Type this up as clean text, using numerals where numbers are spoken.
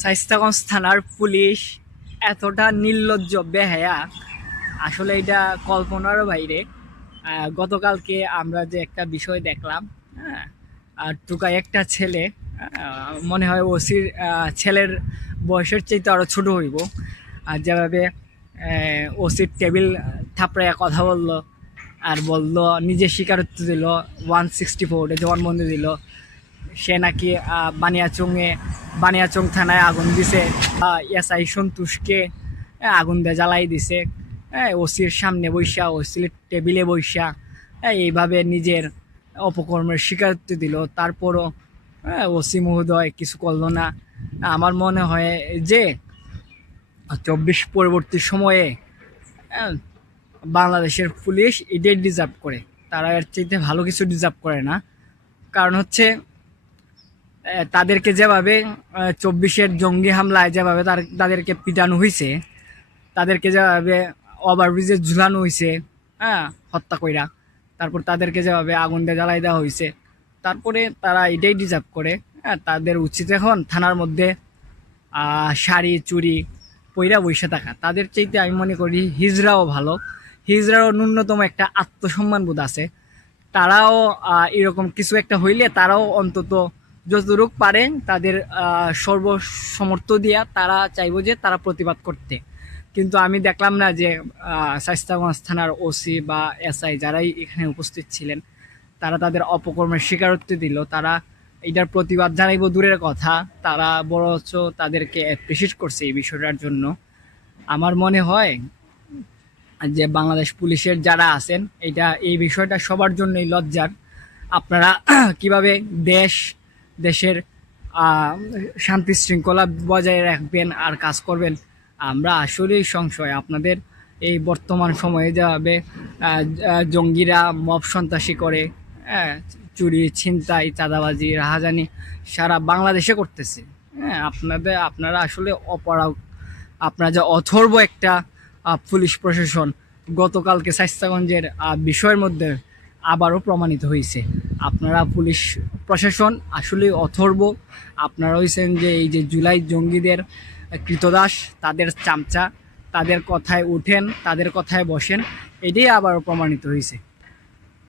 শায়েস্তাগঞ্জ থানার পুলিশ এতটা নির্লজ্জ বেহায়া, আসলে এটা কল্পনারও বাইরে। গতকালকে আমরা যে একটা বিষয় দেখলাম, হ্যাঁ, আর টুকাই একটা ছেলে, মনে হয় ওসির ছেলের বয়সের চাইতে আরও ছোট হইব, আর যেভাবে ওসির টেবিল থাপড়াইয়া কথা বললো, আর বললো নিজে স্বীকারোক্তি দিল 164 জবানবন্দি দিল। সে নাকি বানিয়াচং থানায় আগুন দিছে, এসআই সন্তোষকে আগুন দিয়ে জ্বালাই দিছে, ওসির সামনে বৈশা, ওসির টেবিলে বৈশা এইভাবে নিজের অপকর্মের স্বীকারোক্তি দিল। তারপরও ওসি মহোদয় কিছু করলো না। আমার মনে হয় যে 24 পরবর্তী সময়ে আহ, বাংলাদেশের পুলিশ এটাই ডিজার্ভ করে, তারা এর চাইতে ভালো কিছু ডিজার্ভ করে না। কারণ হচ্ছে তাদেরকে যেভাবে 24-এর জঙ্গি হামলায় যেভাবে তাদেরকে পিটানো হয়েছে, তাদেরকে যেভাবে ওভারব্রিজে ঝুলানো হয়েছে, হ্যাঁ, হত্যা কইরা, তারপর তাদেরকে যেভাবে আগুন দিয়ে জ্বালাই দেওয়া হয়েছে, তারপরে তারা এটাই ডিজার্ভ করে। হ্যাঁ, তাদের উচিত এখন থানার মধ্যে শাড়ি চুড়ি পইরা বসে থাকা। তাদের চাইতে আমি মনে করি হিজড়াও ভালো, হিজড়ারও ন্যূনতম একটা আত্মসম্মান বোধ আছে। তারাও এরকম কিছু একটা হইলে তারাও অন্তত যতটুক পারেন তাদের সর্বসমর্থ দিয়া তারা চাইবো যে তারা প্রতিবাদ করতে। কিন্তু আমি দেখলাম না যে শায়েস্তাগঞ্জ থানার ওসি বা এসআই যারাই এখানে উপস্থিত ছিলেন, তারা তাদের অপকর্মের স্বীকারোক্তি দিল। তারা এটার প্রতিবাদ জানাইবো দূরের কথা, তারা বরঞ্চ তাদেরকে অ্যাপ্রিসিয়েট করছে এই বিষয়টার জন্য। আমার মনে হয় যে বাংলাদেশ পুলিশের যারা আছেন, এই বিষয়টা সবার জন্যই লজ্জার। আপনারা কিভাবে দেশের শান্তি শৃঙ্খলা বজায় রাখবেন আর কাজ করবেন, আমরা আসলেই সংশয়। আপনাদের এই বর্তমান সময়ে যেভাবে জঙ্গিরা মব সন্ত্রাসী করে, হ্যাঁ, চুরি ছিনতাই চাঁদাবাজি রাহাজানি সারা বাংলাদেশে করতেছে, হ্যাঁ, আপনারা আসলে অপরাধ। আপনারা যে অথর্ব একটা পুলিশ প্রশাসন, গতকালকে শায়েস্তাগঞ্জের বিষয়ের মধ্যে আবারও প্রমাণিত হয়েছে। আপনারা পুলিশ প্রশাসন আসলে অথর্ব। আপনারা হয়েছেন যে এই যে জুলাই জঙ্গিদের কৃতদাস, তাদের চামচা, তাদের কথায় উঠেন, তাদের কথায় বসেন, এটাই আবারও প্রমাণিত হয়েছে।